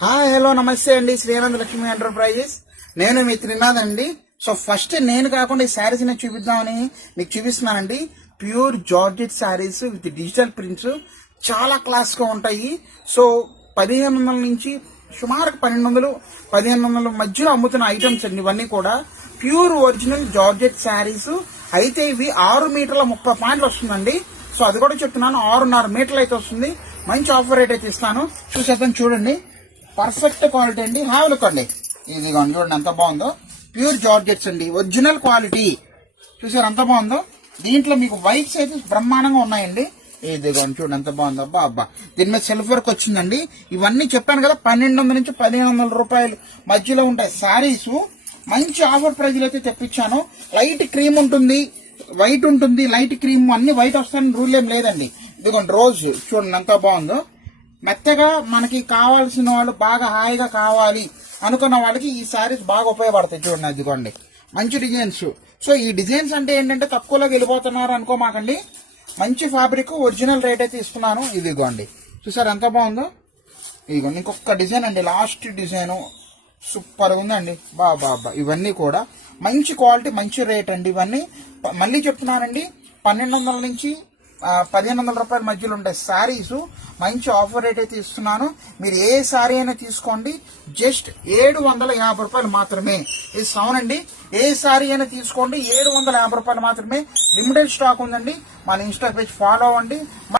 Hi hello నమస్తే అండి. Srinanda Lakshmi enterprises. నేను మీ త్రినాథ్ అండి. సో ఫస్ట్ నేను కాకుండా ఈ శారీస్ ని చూపిద్దామని మీకు చూపిస్తున్నానండి. Pure georgette saris with digital prints చాలా క్లాస్ గా ఉంటాయి. సో 1500 నుంచి సుమారు 1200-1500 మధ్యలో అమ్ముతున్న ఐటమ్స్ అండి. ఇవన్నీ కూడా ప్యూర్ ఒరిజినల్ జార్జెట్ శారీస్. అయితే ఇవి 6 మీటర్ల 30 పాయింట్లు వస్తుందండి. సో అది కూడా చెప్తున్నాను, 6.5 మీటర్లు అయితే వస్తుంది. మంచి ఆఫర్ రేట్ అయితే ఇస్తాను. చూసేద్దాం, చూడండి. పర్ఫెక్ట్ క్వాలిటీ అండి. హ్యావ్ లుక్ అండి. ఇదిగోండి, చూడండి ఎంత బాగుందో. ప్యూర్ జార్జెట్స్ అండి, ఒరిజినల్ క్వాలిటీ. చూసారు ఎంత బాగుందో. దీంట్లో మీకు వైట్స్ అయితే బ్రహ్మాండంగా ఉన్నాయండి. ఇదిగోండి చూడండి ఎంత బాగుందో. అబ్బా అబ్బా, దీని మీద సెల్ఫ్ వర్క్ వచ్చిందండి. ఇవన్నీ చెప్పాను కదా, 1200 నుంచి 1500 రూపాయలు మధ్యలో ఉంటాయి శారీస్. మంచి ఆఫర్ ప్రైజ్లు అయితే తెప్పించాను. లైట్ క్రీమ్ ఉంటుంది, వైట్ ఉంటుంది, లైట్ క్రీమ్ అన్ని వైట్ వస్తాయని రూల్ ఏం లేదండి. ఇదిగోండి రోజ్ చూడండి ఎంత బాగుందో. మెత్తగా మనకి కావాల్సిన వాళ్ళు, బాగా హాయిగా కావాలి అనుకున్న వాళ్ళకి ఈ శారీస్ బాగా ఉపయోగపడతాయి. చూడండి అదిగోండి మంచి డిజైన్స్. సో ఈ డిజైన్స్ అంటే ఏంటంటే తక్కువలోకి వెళ్ళిపోతున్నారు అనుకోమాకండి. మంచి ఫ్యాబ్రిక్, ఒరిజినల్ రేట్ అయితే ఇస్తున్నాను. ఇదిగోండి చూసారు ఎంత బాగుందో. ఇదిగోండి ఇంకొక డిజైన్ అండి, లాస్ట్ డిజైన్ సూపర్ ఉందండి. బాబా ఇవన్నీ కూడా మంచి క్వాలిటీ, మంచి రేట్ అండి. ఇవన్నీ మళ్ళీ చెప్తున్నానండి, 1200 నుంచి 1500 రూపాయల మధ్యలో ఉంటాయి శారీస్. మంచి ఆఫర్ రేట్ అయితే ఇస్తున్నాను. మీరు ఏ శారీ అయినా తీసుకోండి, జస్ట్ 750 రూపాయలు మాత్రమే. ఇది అవునండి, ఏ శారీ అయినా తీసుకోండి, 750 రూపాయలు మాత్రమే. లిమిటెడ్ స్టాక్ ఉందండి. మన ఇన్స్టా పేజ్ ఫాలో అవ్వండి.